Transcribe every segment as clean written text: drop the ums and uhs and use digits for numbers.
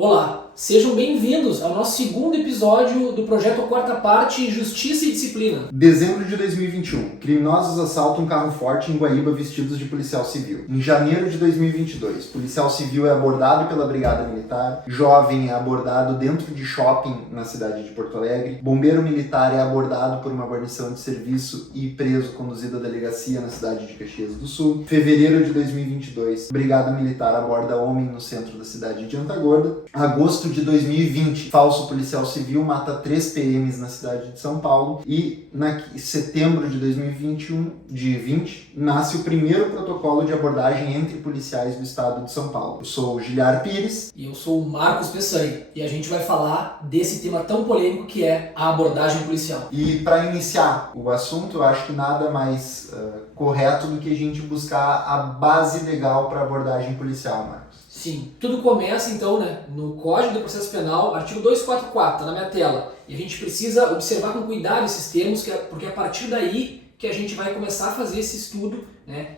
Olá, sejam bem-vindos ao nosso segundo episódio do projeto Quarta Parte Justiça e Disciplina. Dezembro de 2021, criminosos assaltam um carro forte em Guaíba vestidos de policial civil. Em janeiro de 2022, policial civil é abordado pela Brigada Militar, jovem é abordado dentro de shopping na cidade de Porto Alegre, bombeiro militar é abordado por uma guarnição de serviço e preso conduzido à delegacia na cidade de Caxias do Sul. Fevereiro de 2022, Brigada Militar aborda homem no centro da cidade de Antagorda. Agosto de 2020, falso policial civil mata 3 PMs na cidade de São Paulo. E em setembro de 2020, nasce o primeiro protocolo de abordagem entre policiais do estado de São Paulo. Eu sou o Giliar Pires. E eu sou o Marcos Peçanha. E a gente vai falar desse tema tão polêmico que é a abordagem policial. E para iniciar o assunto, eu acho que nada mais correto do que a gente buscar a base legal para abordagem policial, Marcos. Sim, tudo começa então, no Código do Processo Penal, artigo 244, tá na minha tela. E a gente precisa observar com cuidado esses termos, porque é a partir daí que a gente vai começar a fazer esse estudo,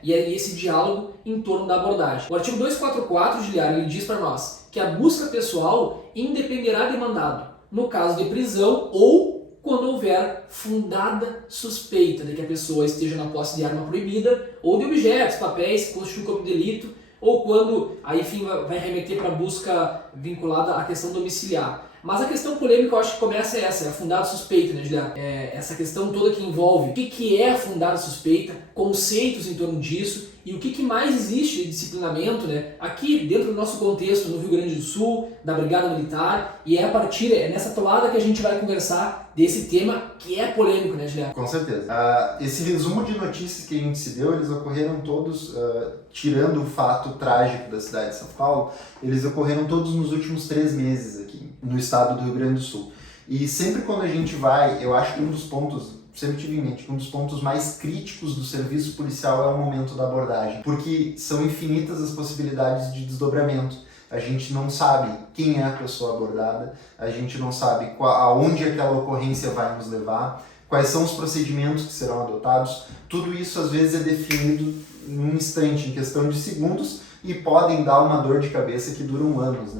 e esse diálogo em torno da abordagem. O artigo 244, Giliar, ele diz para nós que a busca pessoal independerá de mandado, no caso de prisão ou quando houver fundada suspeita de que a pessoa esteja na posse de arma proibida ou de objetos, papéis que constituem corpo de delito, ou quando, aí enfim, vai remeter para a busca vinculada à questão domiciliar. Mas a questão polêmica, eu acho que começa é a fundada suspeita, Juliano? Essa questão toda que envolve o que é a fundada suspeita, conceitos em torno disso e o que mais existe de disciplinamento, aqui dentro do nosso contexto no Rio Grande do Sul, da Brigada Militar, e é nessa toada que a gente vai conversar desse tema que é polêmico, Juliano? Com certeza. Esse resumo de notícias que a gente se deu, eles ocorreram todos, tirando o fato trágico da cidade de São Paulo, eles ocorreram todos nos últimos 3 meses aqui, no estado do Rio Grande do Sul. E sempre quando a gente vai, eu acho que sempre tive em mente que um dos pontos mais críticos do serviço policial é o momento da abordagem, porque são infinitas as possibilidades de desdobramento. A gente não sabe quem é a pessoa abordada, a gente não sabe aonde aquela ocorrência vai nos levar, quais são os procedimentos que serão adotados. Tudo isso às vezes é definido em um instante, em questão de segundos, e podem dar uma dor de cabeça que duram anos,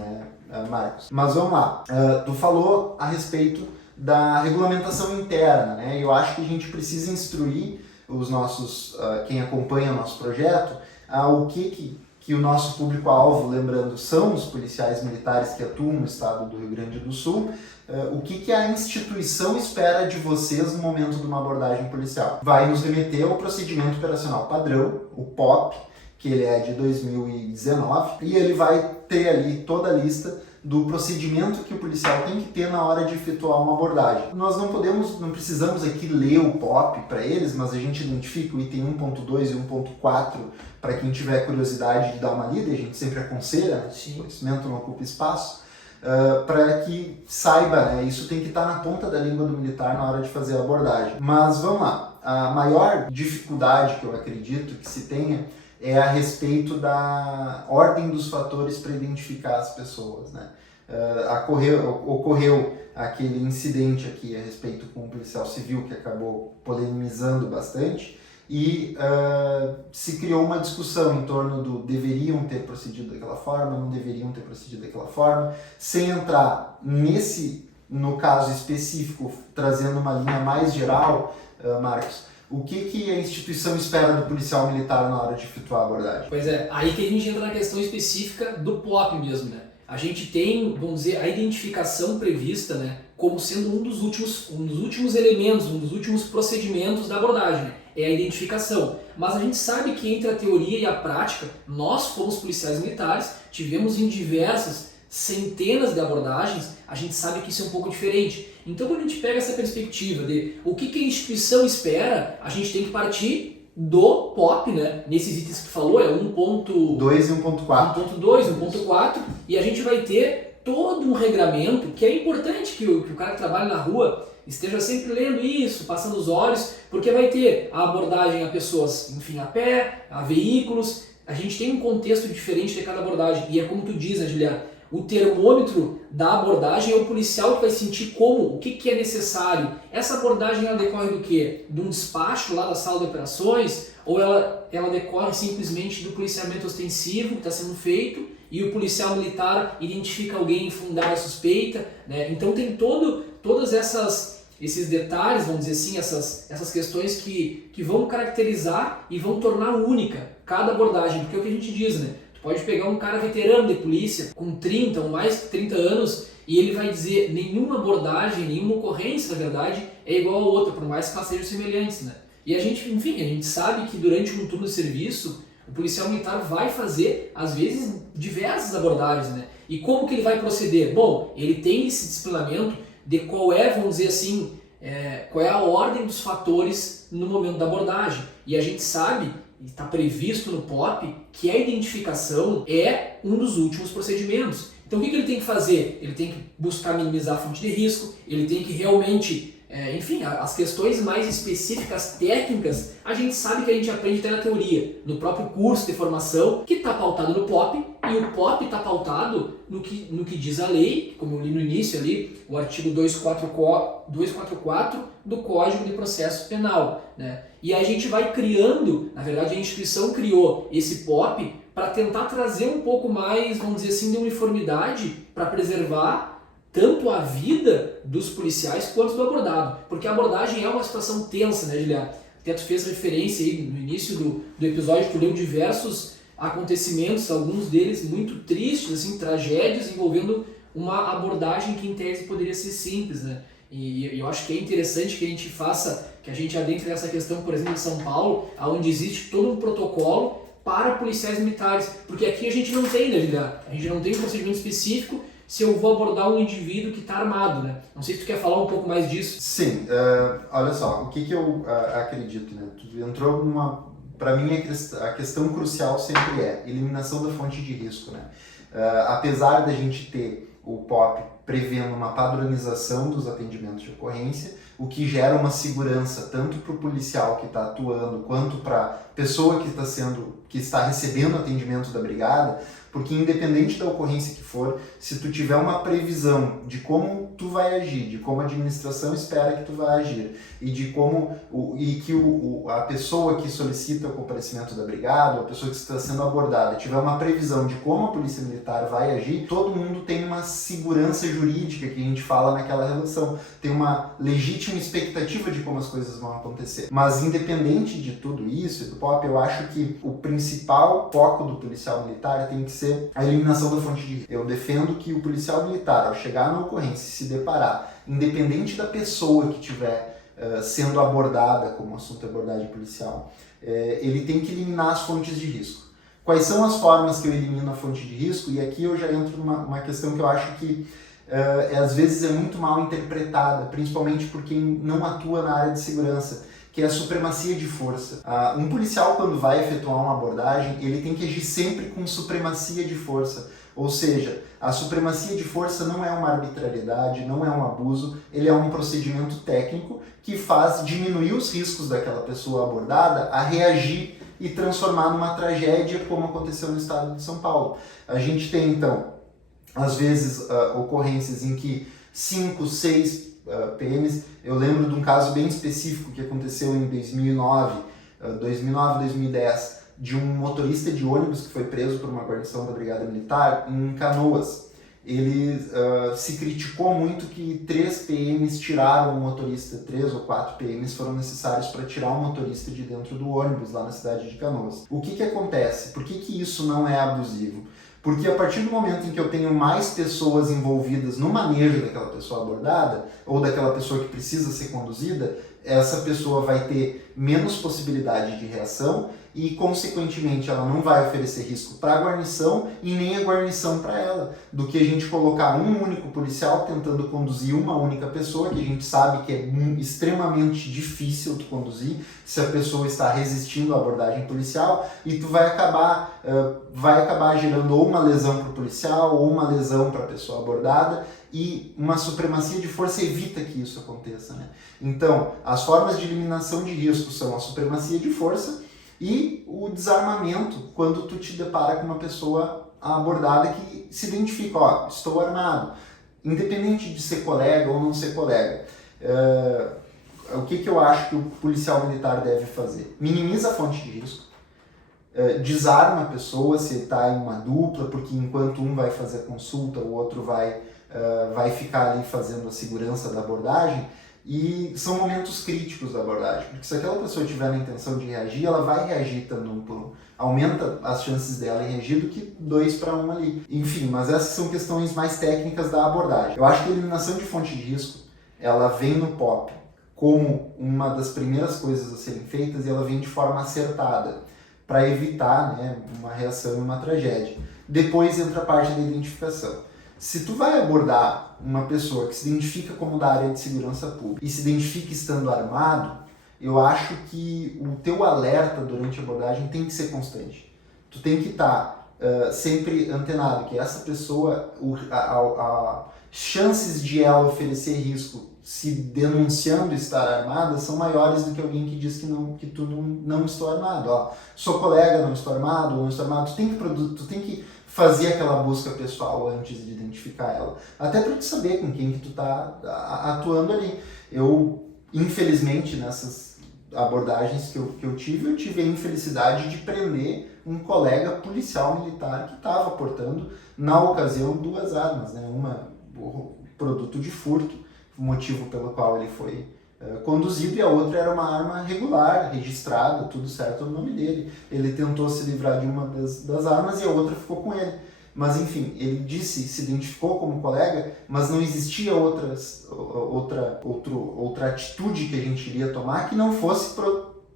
Marcos? Mas vamos lá, tu falou a respeito da regulamentação interna, Eu acho que a gente precisa instruir os nossos, quem acompanha o nosso projeto, o que o nosso público-alvo, lembrando, são os policiais militares que atuam no estado do Rio Grande do Sul, o que a instituição espera de vocês no momento de uma abordagem policial. Vai nos remeter ao procedimento operacional padrão, o POP, que ele é de 2019, e ele vai ter ali toda a lista do procedimento que o policial tem que ter na hora de efetuar uma abordagem. Nós não precisamos aqui ler o POP para eles, mas a gente identifica o item 1.2 e 1.4 para quem tiver curiosidade de dar uma lida, e a gente sempre aconselha, conhecimento não ocupa espaço, para que saiba, isso tem que estar na ponta da língua do militar na hora de fazer a abordagem. Mas vamos lá, a maior dificuldade que eu acredito que se tenha é a respeito da ordem dos fatores para identificar as pessoas, Ocorreu aquele incidente aqui a respeito com um policial civil que acabou polemizando bastante e se criou uma discussão em torno do deveriam ter procedido daquela forma, não deveriam ter procedido daquela forma, sem entrar no caso específico, trazendo uma linha mais geral, Marcos. O que a instituição espera do policial militar na hora de efetuar a abordagem? Pois é, aí que a gente entra na questão específica do POP mesmo, A gente tem, vamos dizer, a identificação prevista, como sendo um dos últimos elementos, um dos últimos procedimentos da abordagem, é a identificação. Mas a gente sabe que entre a teoria e a prática, nós, como os policiais militares, tivemos em diversas centenas de abordagens, a gente sabe que isso é um pouco diferente. Então, quando a gente pega essa perspectiva de o que a instituição espera, a gente tem que partir do POP, nesses itens que tu falou, é 1.2 e 1.4. 1.4, e a gente vai ter todo um regramento que é importante que o cara que trabalha na rua esteja sempre lendo isso, passando os olhos, porque vai ter a abordagem a pessoas, a pé, a veículos. A gente tem um contexto diferente de cada abordagem, e é como tu diz, Juliana, o termômetro da abordagem é o policial que vai sentir o que é necessário. Essa abordagem ela decorre do quê? De um despacho lá da sala de operações? Ou ela decorre simplesmente do policiamento ostensivo que está sendo feito e o policial militar identifica alguém infundada suspeita, né? Então tem todas esses detalhes, vamos dizer assim, essas questões que vão caracterizar e vão tornar única cada abordagem, porque é o que a gente diz, né? Tu pode pegar um cara veterano de polícia com 30 ou mais de 30 anos e ele vai dizer nenhuma abordagem, nenhuma ocorrência, na verdade, é igual a outra, por mais que elas sejam semelhantes, né? E a gente sabe que durante um turno de serviço, o policial militar vai fazer, às vezes, diversas abordagens, né? E como que ele vai proceder? Bom, ele tem esse disciplinamento de qual é, vamos dizer assim, qual é a ordem dos fatores no momento da abordagem. E a gente sabe, está previsto no POP, que a identificação é um dos últimos procedimentos. Então o que ele tem que fazer? Ele tem que buscar minimizar a fonte de risco, ele tem que realmente, enfim, as questões mais específicas, técnicas, a gente sabe que a gente aprende até na teoria, no próprio curso de formação, que está pautado no POP, e o POP está pautado no que diz a lei, como eu li no início ali, o artigo 244 do Código de Processo Penal, né? E a gente vai criando, na verdade a instituição criou esse POP para tentar trazer um pouco mais, vamos dizer assim, de uniformidade para preservar tanto a vida dos policiais quanto do abordado. Porque a abordagem é uma situação tensa, né, Juliana? Até tu fez referência aí no início do episódio, tu leu diversos acontecimentos, alguns deles muito tristes, assim, tragédias envolvendo uma abordagem que em tese poderia ser simples, né? E eu acho que é interessante que a gente faça, que a gente adentre nessa questão, por exemplo, em São Paulo, onde existe todo um protocolo para policiais militares, porque aqui a gente não tem, né, Juliana? A gente não tem um procedimento específico se eu vou abordar um indivíduo que está armado, né? Não sei se tu quer falar um pouco mais disso. Sim, olha só, o que eu acredito, né? Tu entrou numa... Para mim, a questão crucial sempre é eliminação da fonte de risco, né? Apesar da gente ter o POP prevendo uma padronização dos atendimentos de ocorrência, o que gera uma segurança tanto para o policial que está atuando quanto para a pessoa que está recebendo atendimento da brigada, porque independente da ocorrência que for, se tu tiver uma previsão de como tu vai agir, de como a administração espera que tu vai agir e de como a pessoa que solicita o comparecimento da brigada, a pessoa que está sendo abordada, tiver uma previsão de como a polícia militar vai agir, todo mundo tem uma segurança jurídica que a gente fala naquela relação, tem uma legítima expectativa de como as coisas vão acontecer. Mas independente de tudo isso e do POP, eu acho que o principal foco do policial militar tem que ser a eliminação da fonte de risco. Eu defendo que o policial militar, ao chegar na ocorrência e se deparar, independente da pessoa que estiver sendo abordada, como assunto de abordagem policial, ele tem que eliminar as fontes de risco. Quais são as formas que eu elimino a fonte de risco? E aqui eu já entro numa questão que eu acho que às vezes é muito mal interpretada, principalmente por quem não atua na área de segurança, que é a supremacia de força. Um policial, quando vai efetuar uma abordagem, ele tem que agir sempre com supremacia de força. Ou seja, a supremacia de força não é uma arbitrariedade, não é um abuso, ele é um procedimento técnico que faz diminuir os riscos daquela pessoa abordada a reagir e transformar numa tragédia, como aconteceu no estado de São Paulo. A gente tem, então, às vezes, ocorrências em que 5, 6 PMs, eu lembro de um caso bem específico que aconteceu em 2009, 2010, de um motorista de ônibus que foi preso por uma guarnição da Brigada Militar em Canoas. Ele se criticou muito que 3 PMs tiraram o motorista, 3 ou 4 PMs foram necessários para tirar o motorista de dentro do ônibus lá na cidade de Canoas. O que acontece? Por que isso não é abusivo? Porque a partir do momento em que eu tenho mais pessoas envolvidas no manejo daquela pessoa abordada, ou daquela pessoa que precisa ser conduzida, essa pessoa vai ter menos possibilidade de reação e, consequentemente, ela não vai oferecer risco para a guarnição e nem a guarnição para ela, do que a gente colocar um único policial tentando conduzir uma única pessoa, que a gente sabe que é extremamente difícil de conduzir se a pessoa está resistindo à abordagem policial, e tu vai acabar gerando ou uma lesão para o policial ou uma lesão para a pessoa abordada, e uma supremacia de força evita que isso aconteça, né? Então, as formas de eliminação de risco são a supremacia de força e o desarmamento, quando tu te depara com uma pessoa abordada que se identifica, ó, estou armado, independente de ser colega ou não ser colega. O que eu acho que o policial militar deve fazer? Minimiza a fonte de risco, desarma a pessoa se ele está em uma dupla, porque enquanto um vai fazer a consulta, o outro vai ficar ali fazendo a segurança da abordagem, e são momentos críticos da abordagem, porque se aquela pessoa tiver na intenção de reagir, ela vai reagir estando um por um. Aumenta as chances dela em reagir do que 2 para 1 ali. Enfim, mas essas são questões mais técnicas da abordagem. Eu acho que a eliminação de fonte de risco, ela vem no POP como uma das primeiras coisas a serem feitas, e ela vem de forma acertada, para evitar, né, uma reação e uma tragédia. Depois entra a parte da identificação. Se tu vai abordar uma pessoa que se identifica como da área de segurança pública e se identifica estando armado, eu acho que o teu alerta durante a abordagem tem que ser constante. Tu tem que estar sempre antenado, que essa pessoa, as chances de ela oferecer risco se denunciando estar armada são maiores do que alguém que diz que tu não estou armado. Ó, sou colega, não estou armado, ou não estou armado. Tu tem que fazer aquela busca pessoal antes de identificar ela. Até para tu saber com quem que tu tá atuando ali. Eu, infelizmente, nessas abordagens que eu tive a infelicidade de prender um colega policial militar que estava portando, na ocasião, 2 armas, né? Uma, produto de furto, motivo pelo qual ele foi conduzido, e a outra era uma arma regular, registrada, tudo certo no nome dele. Ele tentou se livrar de uma das armas e a outra ficou com ele. Mas enfim, ele se identificou como colega, mas não existia outra atitude que a gente iria tomar que não fosse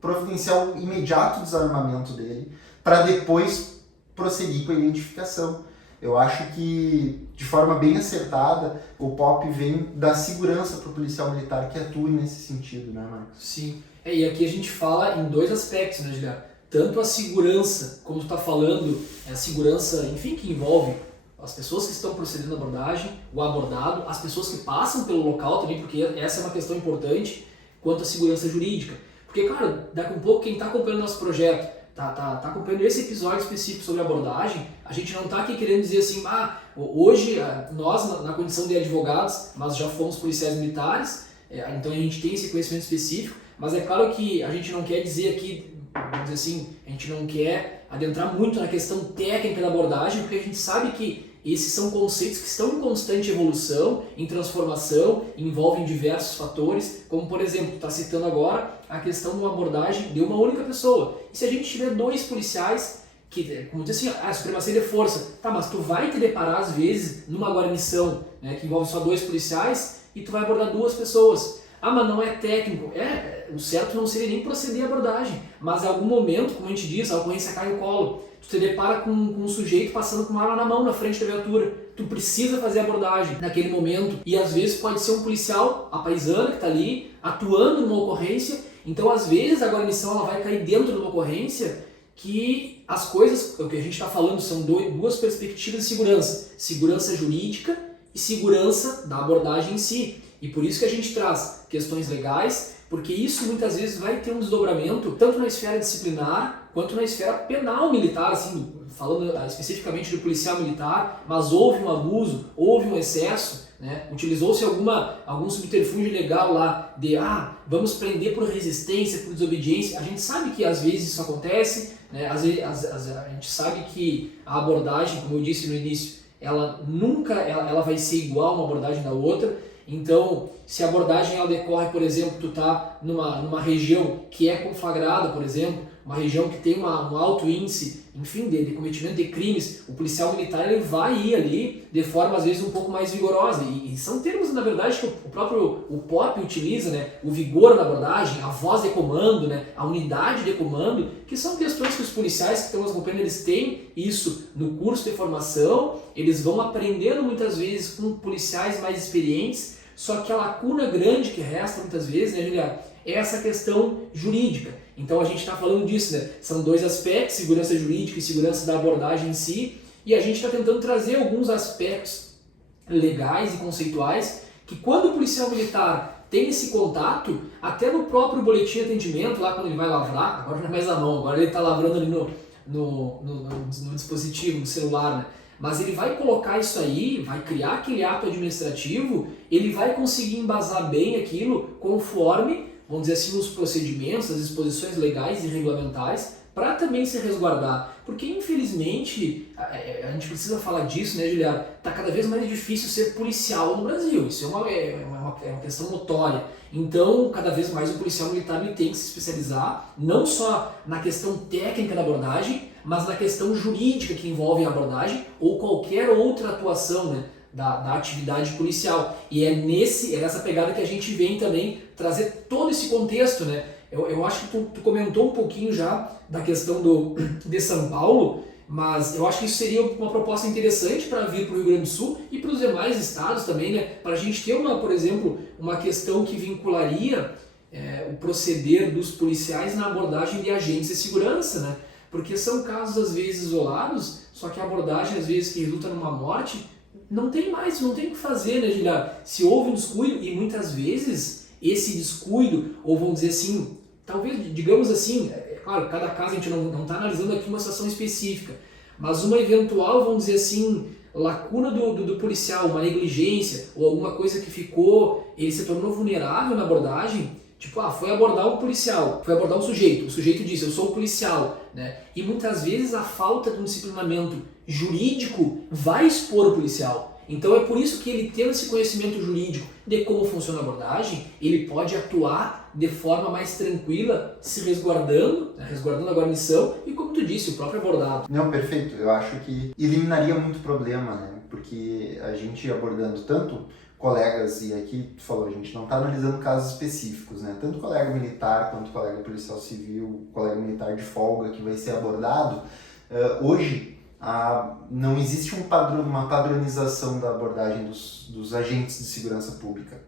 providenciar o imediato desarmamento dele, para depois prosseguir com a identificação. Eu acho que, de forma bem acertada, o POP vem da segurança para o policial militar que atue nesse sentido, né, Marcos? Sim. E aqui a gente fala em 2 aspectos, né, Edgar? Tanto a segurança, como tu está falando, a segurança, enfim, que envolve as pessoas que estão procedendo à abordagem, o abordado, as pessoas que passam pelo local também, porque essa é uma questão importante, quanto à segurança jurídica. Porque, claro, daqui a um pouco quem está acompanhando nosso projeto, tá acompanhando esse episódio específico sobre abordagem, a gente não está aqui querendo dizer assim, hoje nós, na condição de advogados, nós já fomos policiais militares, então a gente tem esse conhecimento específico, mas é claro que a gente não quer dizer aqui, vamos dizer assim, a gente não quer adentrar muito na questão técnica da abordagem, porque a gente sabe que esses são conceitos que estão em constante evolução, em transformação, envolvem diversos fatores, como por exemplo, está citando agora a questão de uma abordagem de uma única pessoa. E se a gente tiver 2 policiais, que, como diz assim, a supremacia de força, tá, mas tu vai te deparar às vezes numa guarnição, né, que envolve só 2 policiais, e tu vai abordar 2 pessoas. Mas não é técnico. O certo não seria nem proceder à abordagem, mas em algum momento, como a gente diz, a ocorrência cai no colo. Tu te depara com um sujeito passando com uma arma na mão na frente da viatura. Tu precisa fazer a abordagem naquele momento. E às vezes pode ser um policial, a paisana que está ali, atuando numa ocorrência. Então às vezes a guarnição ela vai cair dentro de uma ocorrência que as coisas, o que a gente está falando são 2 perspectivas de segurança. Segurança jurídica e segurança da abordagem em si. E por isso que a gente traz questões legais, porque isso muitas vezes vai ter um desdobramento tanto na esfera disciplinar quanto na esfera penal militar, assim, falando especificamente do policial militar, mas houve um abuso, houve um excesso, né? Utilizou-se algum subterfúgio legal lá de vamos prender por resistência, por desobediência. A gente sabe que às vezes isso acontece, né? Às vezes, a gente sabe que a abordagem, como eu disse no início, ela nunca ela vai ser igual a uma abordagem da outra. Então, se a abordagem ela decorre, por exemplo, tu tá numa região que é conflagrada, por exemplo, uma região que tem um alto índice, enfim, de cometimento de crimes, o policial militar ele vai ir ali de forma às vezes um pouco mais vigorosa. E são termos, na verdade, que o próprio POP utiliza, né? O vigor da abordagem, a voz de comando, né? A unidade de comando, que são questões que os policiais que estão nos acompanhando, eles têm isso no curso de formação, eles vão aprendendo muitas vezes com policiais mais experientes, só que a lacuna grande que resta muitas vezes, né, Juliano, é essa questão jurídica. Então a gente está falando disso, né? São 2 aspectos, segurança jurídica e segurança da abordagem em si, e a gente está tentando trazer alguns aspectos legais e conceituais que quando o policial militar tem esse contato, até no próprio boletim de atendimento, lá quando ele vai lavrar, agora não é mais a mão, agora ele está lavrando ali no dispositivo, no celular, né? Mas ele vai colocar isso aí, vai criar aquele ato administrativo, ele vai conseguir embasar bem aquilo conforme, vamos dizer assim, os procedimentos, as disposições legais e regulamentares para também se resguardar. Porque, infelizmente, a gente precisa falar disso, né, Juliano? Tá cada vez mais difícil ser policial no Brasil. Isso é uma questão notória. Então, cada vez mais o policial militar ele tem que se especializar, não só na questão técnica da abordagem, mas na questão jurídica que envolve a abordagem ou qualquer outra atuação, né, da atividade policial. E é nessa pegada que a gente vem também trazer todo esse contexto, né? Eu acho que tu comentou um pouquinho já da questão de São Paulo, mas eu acho que isso seria uma proposta interessante para vir para o Rio Grande do Sul e para os demais estados também, né? Para a gente ter, por exemplo, uma questão que vincularia o proceder dos policiais na abordagem de agentes de segurança, né? Porque são casos às vezes isolados, só que a abordagem às vezes que resulta numa morte, não tem o que fazer, né, Giliar? Se houve um descuido, e muitas vezes esse descuido, ou vamos dizer assim, talvez, digamos assim, claro, cada caso a gente não está analisando aqui uma situação específica, mas uma eventual, vamos dizer assim, lacuna do policial, uma negligência, ou alguma coisa que ficou, ele se tornou vulnerável na abordagem, tipo, foi abordar um policial, foi abordar um sujeito, o sujeito disse, eu sou um policial, né? E muitas vezes a falta de um disciplinamento jurídico vai expor o policial. Então é por isso que ele, tendo esse conhecimento jurídico de como funciona a abordagem, ele pode atuar de forma mais tranquila, se resguardando, né, resguardando a guarnição e, como tu disse, o próprio abordado. Não, perfeito. Eu acho que eliminaria muito problema, né? Porque a gente abordando tanto colegas, e aqui tu falou, a gente não está analisando casos específicos, né? Tanto colega militar quanto colega policial civil, colega militar de folga que vai ser abordado, hoje não existe uma padronização da abordagem dos agentes de segurança pública.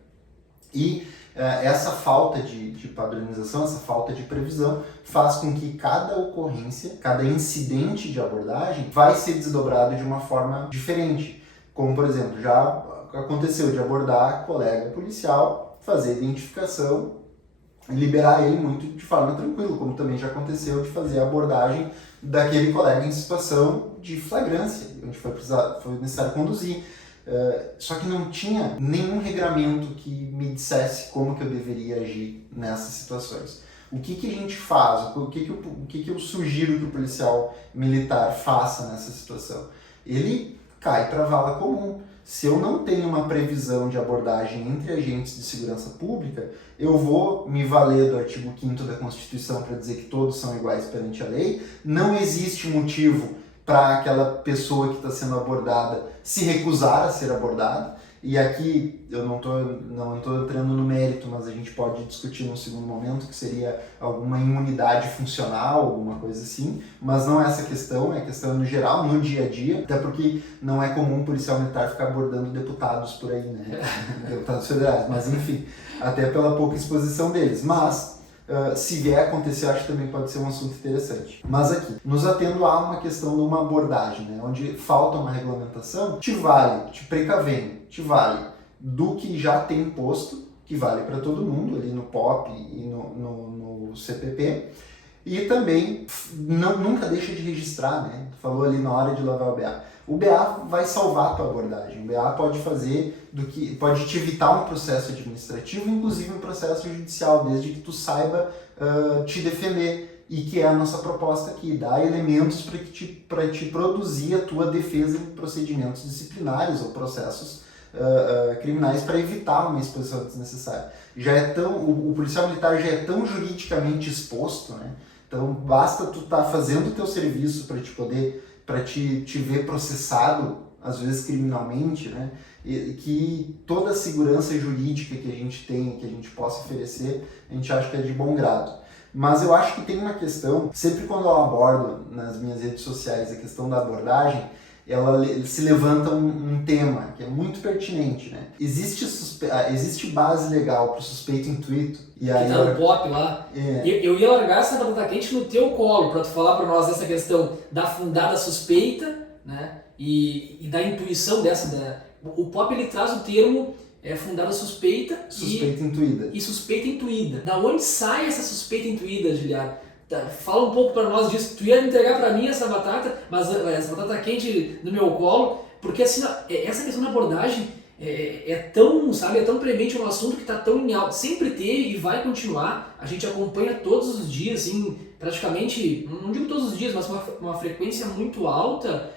E essa falta de padronização, essa falta de previsão faz com que cada ocorrência, cada incidente de abordagem vai ser desdobrado de uma forma diferente. Como, por exemplo, já aconteceu de abordar colega policial, fazer identificação e liberar ele muito de forma tranquila, como também já aconteceu de fazer a abordagem daquele colega em situação de flagrância, onde foi necessário conduzir. Só que não tinha nenhum regramento que me dissesse como que eu deveria agir nessas situações. O que a gente faz? O que eu sugiro que o policial militar faça nessa situação? Ele cai para a vala comum. Se eu não tenho uma previsão de abordagem entre agentes de segurança pública, eu vou me valer do artigo 5º da Constituição para dizer que todos são iguais perante a lei. Não existe motivo para aquela pessoa que está sendo abordada se recusar a ser abordada. E aqui eu não estou entrando no mérito, mas a gente pode discutir num segundo momento, que seria alguma imunidade funcional, alguma coisa assim. Mas não é essa questão, é questão no geral, no dia a dia. Até porque não é comum um policial militar ficar abordando deputados por aí, né? Deputados federais, mas enfim, até pela pouca exposição deles. Mas se vier a acontecer, acho que também pode ser um assunto interessante. Mas aqui, nos atendo a uma questão de uma abordagem, né, onde falta uma regulamentação, te vale do que já tem posto, que vale para todo mundo, ali no POP e no CPP, e também nunca deixa de registrar, né? Tu falou ali na hora de lavar o BA. O BA vai salvar a tua abordagem. O BA pode pode te evitar um processo administrativo, inclusive um processo judicial, desde que tu saiba te defender. E que é a nossa proposta aqui, dar elementos para te produzir a tua defesa em procedimentos disciplinares ou processos criminais para evitar uma exposição desnecessária. O policial militar já é tão juridicamente exposto, né? Então basta tu estar fazendo o teu serviço para te ver processado, às vezes criminalmente, né? E que toda a segurança jurídica que a gente tem, que a gente possa oferecer, a gente acha que é de bom grado. Mas eu acho que tem uma questão, sempre quando eu abordo nas minhas redes sociais a questão da abordagem, se levanta um tema que é muito pertinente, né? Existe base legal para o suspeito intuito. E aí, que tá no POP lá. Eu ia largar essa batata quente no teu colo para tu falar para nós dessa questão da fundada suspeita, né? E da intuição dessa. O POP ele traz o termo fundada suspeita intuída. E suspeita intuída. Da onde sai essa suspeita intuída, Juliano? Fala um pouco para nós disso. Tu ia entregar para mim essa batata, mas essa batata quente no meu colo, porque assim, essa questão da abordagem é tão premente um assunto que está tão em alta. Sempre teve e vai continuar. A gente acompanha todos os dias, assim, praticamente, não digo todos os dias, mas uma frequência muito alta,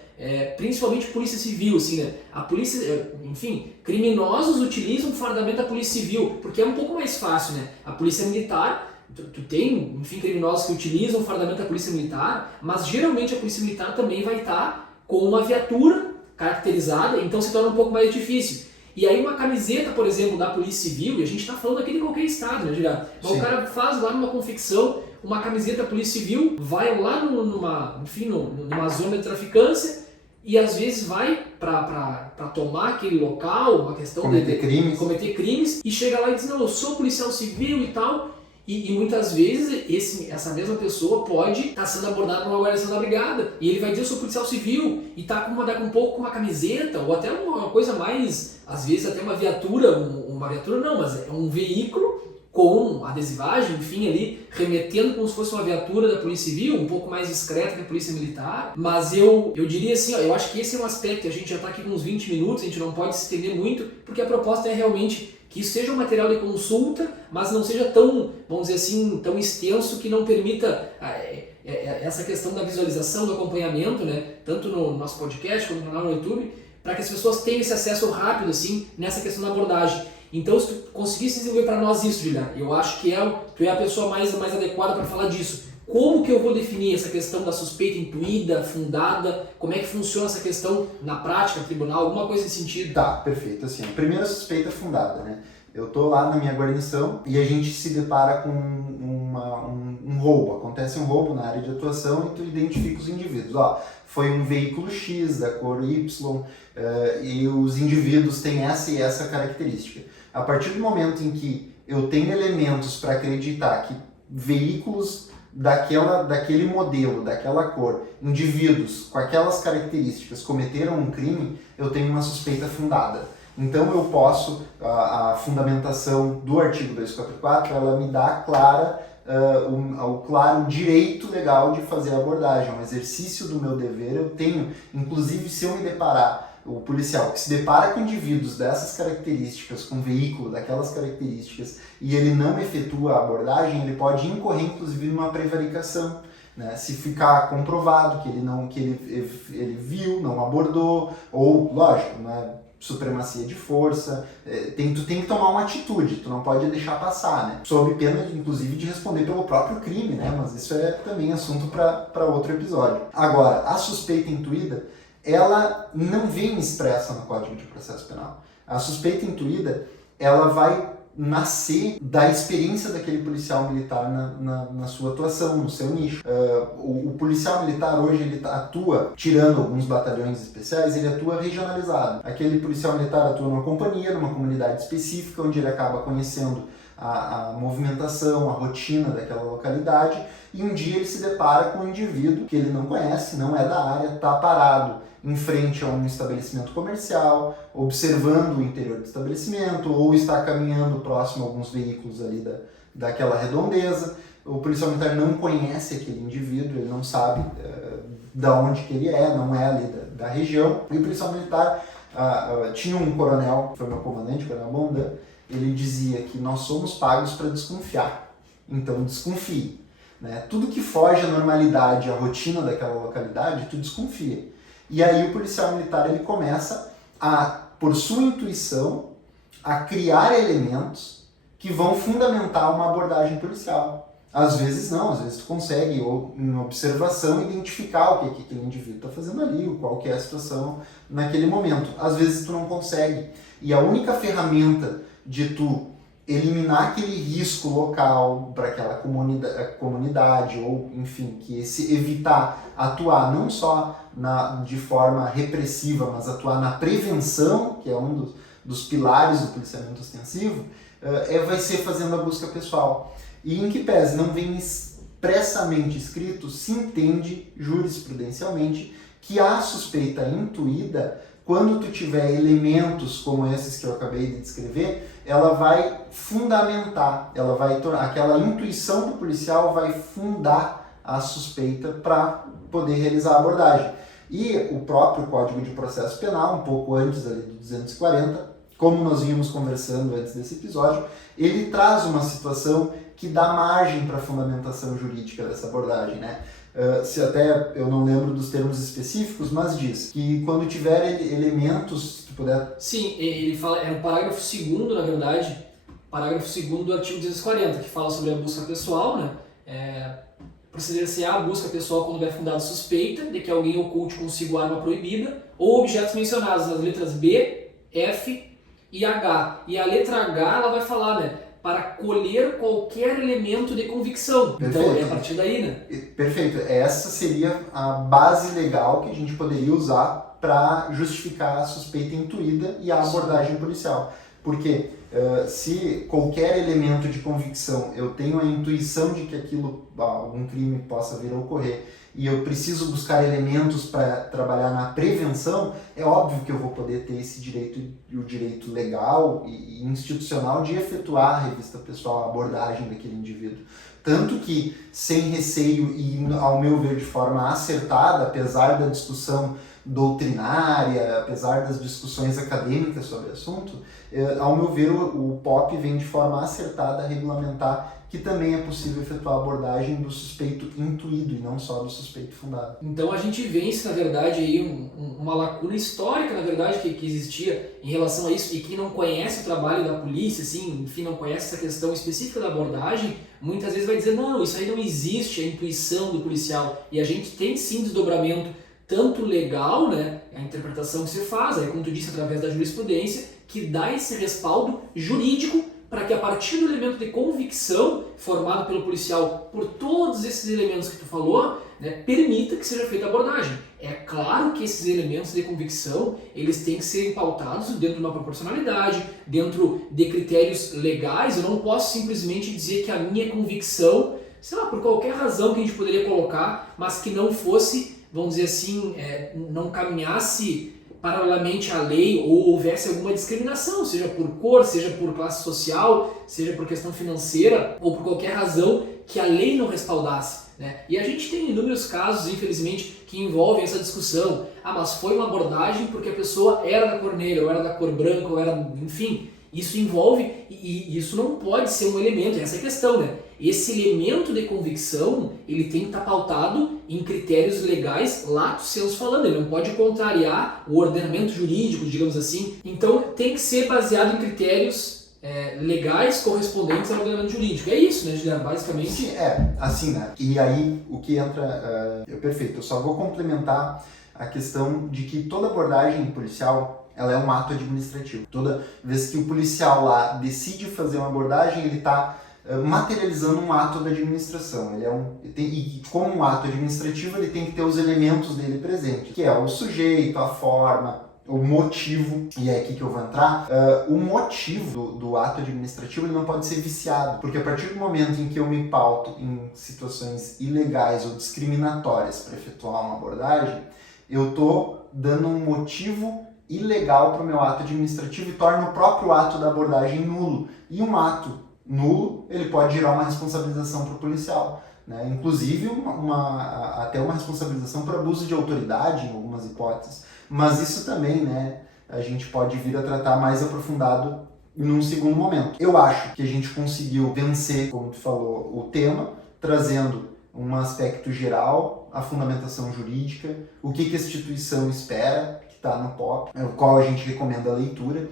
principalmente polícia civil, assim, né? A polícia, enfim, criminosos utilizam o fardamento da polícia civil, porque é um pouco mais fácil, né? A polícia militar, tu tem, enfim, criminosos que utilizam o fardamento da polícia militar, mas geralmente a polícia militar também vai estar com uma viatura caracterizada, então se torna um pouco mais difícil. E aí uma camiseta, por exemplo, da Polícia Civil, e a gente está falando aqui de qualquer estado, né, Gilberto? Então o cara faz lá numa confecção uma camiseta da Polícia Civil, vai lá numa zona de traficância e às vezes vai para tomar aquele local, uma questão de cometer crimes, e chega lá e diz, não, eu sou policial civil e tal. E muitas vezes essa mesma pessoa pode estar sendo abordada por uma guarnição da brigada e ele vai dizer, eu sou policial civil, e tá um pouco com uma camiseta, ou até uma coisa mais, às vezes até uma viatura, mas é um veículo com adesivagem, enfim, ali, remetendo como se fosse uma viatura da Polícia Civil, um pouco mais discreta que a Polícia Militar. Mas eu diria assim, eu acho que esse é um aspecto, a gente já está aqui com uns 20 minutos, a gente não pode se estender muito, porque a proposta é realmente que isso seja um material de consulta, mas não seja tão, vamos dizer assim, tão extenso que não permita essa questão da visualização, do acompanhamento, né? Tanto no nosso podcast quanto no canal no YouTube, para que as pessoas tenham esse acesso rápido assim, nessa questão da abordagem. Então, se tu conseguisse desenvolver para nós isso, Juliana, eu acho que tu é a pessoa mais adequada para falar disso. Como que eu vou definir essa questão da suspeita intuída, fundada? Como é que funciona essa questão na prática, no tribunal? Alguma coisa nesse sentido? Tá, perfeito. Assim, a primeira suspeita fundada, né? Eu tô lá na minha guarnição e a gente se depara com um roubo. Acontece um roubo na área de atuação e tu identifica os indivíduos. Ó, foi um veículo X da cor Y e os indivíduos têm essa e essa característica. A partir do momento em que eu tenho elementos para acreditar que veículos daquele modelo, daquela cor, indivíduos com aquelas características cometeram um crime, eu tenho uma suspeita fundada. Então eu posso, a fundamentação do artigo 244, ela me dá o claro direito legal de fazer a abordagem, um exercício do meu dever eu tenho, inclusive se eu me deparar, o policial que se depara com indivíduos dessas características, com veículo daquelas características, e ele não efetua a abordagem, ele pode incorrer inclusive numa prevaricação, né? Se ficar comprovado que ele viu, não abordou, ou, lógico, né? Supremacia de força, tu tem que tomar uma atitude, tu não pode deixar passar, né? Sob pena, inclusive, de responder pelo próprio crime, né? Mas isso é também assunto para outro episódio. Agora, a suspeita intuída, ela não vem expressa no Código de Processo Penal. A suspeita intuída, ela vai nascer da experiência daquele policial militar na sua atuação, no seu nicho. O policial militar hoje ele atua, tirando alguns batalhões especiais, ele atua regionalizado. Aquele policial militar atua numa companhia, numa comunidade específica, onde ele acaba conhecendo a movimentação, a rotina daquela localidade, e um dia ele se depara com um indivíduo que ele não conhece, não é da área, está parado em frente a um estabelecimento comercial, observando o interior do estabelecimento, ou está caminhando próximo a alguns veículos ali daquela redondeza. O policial militar não conhece aquele indivíduo, ele não sabe de onde que ele é, não é ali da região. E o policial militar tinha um coronel, que foi meu comandante, o coronel Bondan, ele dizia que nós somos pagos para desconfiar, então desconfie. Né? Tudo que foge à normalidade, à rotina daquela localidade, tu desconfia. E aí o policial militar ele começa por sua intuição, a criar elementos que vão fundamentar uma abordagem policial. Às vezes não, às vezes tu consegue, ou em observação, identificar o que aquele indivíduo está fazendo ali, qual que é a situação naquele momento. Às vezes tu não consegue. E a única ferramenta de tu eliminar aquele risco local para aquela comunidade, ou enfim, evitar atuar não só de forma repressiva, mas atuar na prevenção, que é um dos pilares do policiamento ostensivo, vai ser fazendo a busca pessoal. E em que pese não vem expressamente escrito, se entende jurisprudencialmente que a suspeita intuída, quando tu tiver elementos como esses que eu acabei de descrever, ela vai fundamentar, aquela intuição do policial vai fundar a suspeita para poder realizar a abordagem. E o próprio Código de Processo Penal, um pouco antes ali do 240, como nós vínhamos conversando antes desse episódio, ele traz uma situação que dá margem para a fundamentação jurídica dessa abordagem, né? Se até eu não lembro dos termos específicos, mas diz que quando tiver elementos, se tu puder... Sim, ele fala, é o parágrafo 2º, na verdade, parágrafo 2º do artigo 240, que fala sobre a busca pessoal, né? Proceder-se-á a busca pessoal quando houver fundada suspeita de que alguém oculte consigo arma proibida ou objetos mencionados nas letras B, F e H. E a letra H, ela vai falar, né? Para colher qualquer elemento de convicção. Perfeito. Então, é a partir daí, né? Perfeito. Essa seria a base legal que a gente poderia usar para justificar a suspeita intuída e a abordagem policial. Porque se qualquer elemento de convicção eu tenho a intuição de que algum crime possa vir a ocorrer e eu preciso buscar elementos para trabalhar na prevenção, é óbvio que eu vou poder ter esse direito, o direito legal e institucional de efetuar a revista pessoal, a abordagem daquele indivíduo. Tanto que, sem receio e, ao meu ver, de forma acertada, apesar da discussão doutrinária, apesar das discussões acadêmicas sobre o assunto, ao meu ver, o POP vem de forma acertada a regulamentar que também é possível efetuar a abordagem do suspeito intuído e não só do suspeito fundado. Então a gente vence, na verdade, aí uma lacuna histórica, na verdade, que existia em relação a isso, e quem não conhece o trabalho da polícia, assim, enfim, não conhece essa questão específica da abordagem, muitas vezes vai dizer, não, isso aí não existe, a intuição do policial, e a gente tem sim desdobramento tanto legal, né, a interpretação que se faz, aí como tu disse, através da jurisprudência, que dá esse respaldo jurídico para que a partir do elemento de convicção formado pelo policial por todos esses elementos que tu falou, né, permita que seja feita a abordagem. É claro que esses elementos de convicção, eles têm que ser pautados dentro de uma proporcionalidade, dentro de critérios legais. Eu não posso simplesmente dizer que a minha convicção, sei lá, por qualquer razão que a gente poderia colocar, mas que não fosse, vamos dizer assim, não caminhasse paralelamente à lei ou houvesse alguma discriminação, seja por cor, seja por classe social, seja por questão financeira ou por qualquer razão que a lei não respaldasse, né? E a gente tem inúmeros casos, infelizmente, que envolvem essa discussão. Ah, mas foi uma abordagem porque a pessoa era da cor negra, ou era da cor branca, ou era... Enfim, isso envolve e isso não pode ser um elemento, essa é a questão, né? Esse elemento de convicção, ele tem que estar pautado em critérios legais, lato sensu falando, ele não pode contrariar o ordenamento jurídico, digamos assim. Então tem que ser baseado em critérios legais correspondentes ao ordenamento jurídico. É isso, né, Juliano? Basicamente. Sim, assim, né? E aí o que entra perfeito. Eu só vou complementar a questão de que toda abordagem policial, ela é um ato administrativo. Toda vez que o policial lá decide fazer uma abordagem, ele está materializando um ato da administração. E como um ato administrativo, ele tem que ter os elementos dele presentes, que é o sujeito, a forma, o motivo, e é aqui que eu vou entrar. O motivo do ato administrativo, ele não pode ser viciado, porque a partir do momento em que eu me pauto em situações ilegais ou discriminatórias para efetuar uma abordagem, eu estou dando um motivo ilegal para o meu ato administrativo e torna o próprio ato da abordagem nulo. E um ato nulo, ele pode gerar uma responsabilização para o policial, né? Inclusive até uma responsabilização por abuso de autoridade em algumas hipóteses. Mas isso também, né, a gente pode vir a tratar mais aprofundado num segundo momento. Eu acho que a gente conseguiu vencer, como tu falou, o tema, trazendo um aspecto geral, a fundamentação jurídica, o que a instituição espera, que está no POP, o qual a gente recomenda a leitura.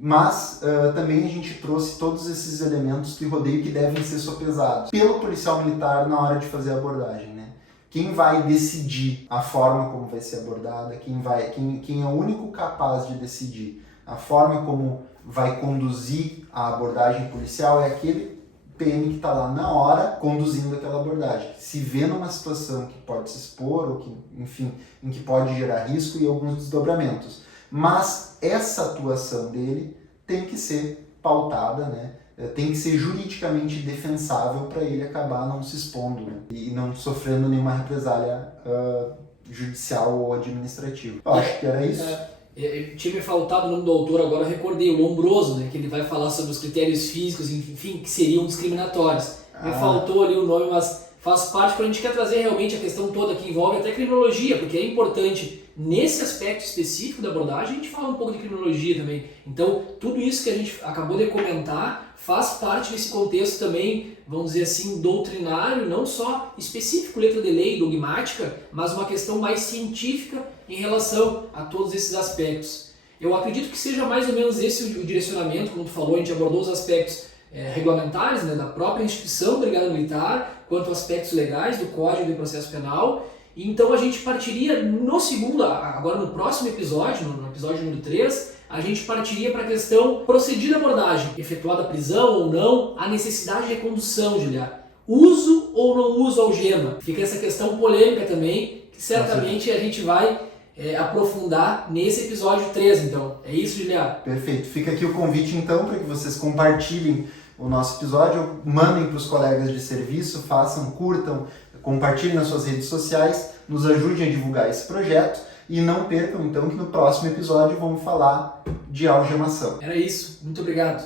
Mas também a gente trouxe todos esses elementos que rodeiam que devem ser sopesados pelo policial militar na hora de fazer a abordagem, né? Quem vai decidir a forma como vai ser abordada, quem é o único capaz de decidir a forma como vai conduzir a abordagem policial é aquele PM que está lá na hora conduzindo aquela abordagem. Se vê numa situação que pode se expor, ou que, enfim, em que pode gerar risco e alguns desdobramentos. Mas essa atuação dele tem que ser pautada, né? Tem que ser juridicamente defensável para ele acabar não se expondo, né? E não sofrendo nenhuma represália judicial ou administrativa. Eu acho que era isso. Tinha me faltado o nome do autor, agora eu recordei, o Lombroso, né? Que ele vai falar sobre os critérios físicos, enfim, que seriam discriminatórios. Me faltou ali o nome, mas faz parte quando a gente quer trazer realmente a questão toda que envolve até criminologia, porque é importante nesse aspecto específico da abordagem a gente fala um pouco de criminologia também. Então, tudo isso que a gente acabou de comentar faz parte desse contexto também, vamos dizer assim, doutrinário, não só específico, letra de lei, dogmática, mas uma questão mais científica em relação a todos esses aspectos. Eu acredito que seja mais ou menos esse o direcionamento, como tu falou, a gente abordou os aspectos regulamentares, né, da própria instituição da Brigada Militar, quanto aspectos legais do Código de Processo Penal. Então a gente partiria no segundo, agora no próximo episódio, no episódio número 3, a gente partiria para a questão procedida a abordagem, efetuada a prisão ou não, a necessidade de recondução, Giliar. Uso ou não uso algema? Fica essa questão polêmica também, que certamente a gente vai aprofundar nesse episódio 3, então. É isso, Giliar? Perfeito. Fica aqui o convite, então, para que vocês compartilhem o nosso episódio, mandem para os colegas de serviço, façam, curtam, compartilhem nas suas redes sociais, nos ajudem a divulgar esse projeto e não percam, então, que no próximo episódio vamos falar de algemação. Era isso. Muito obrigado.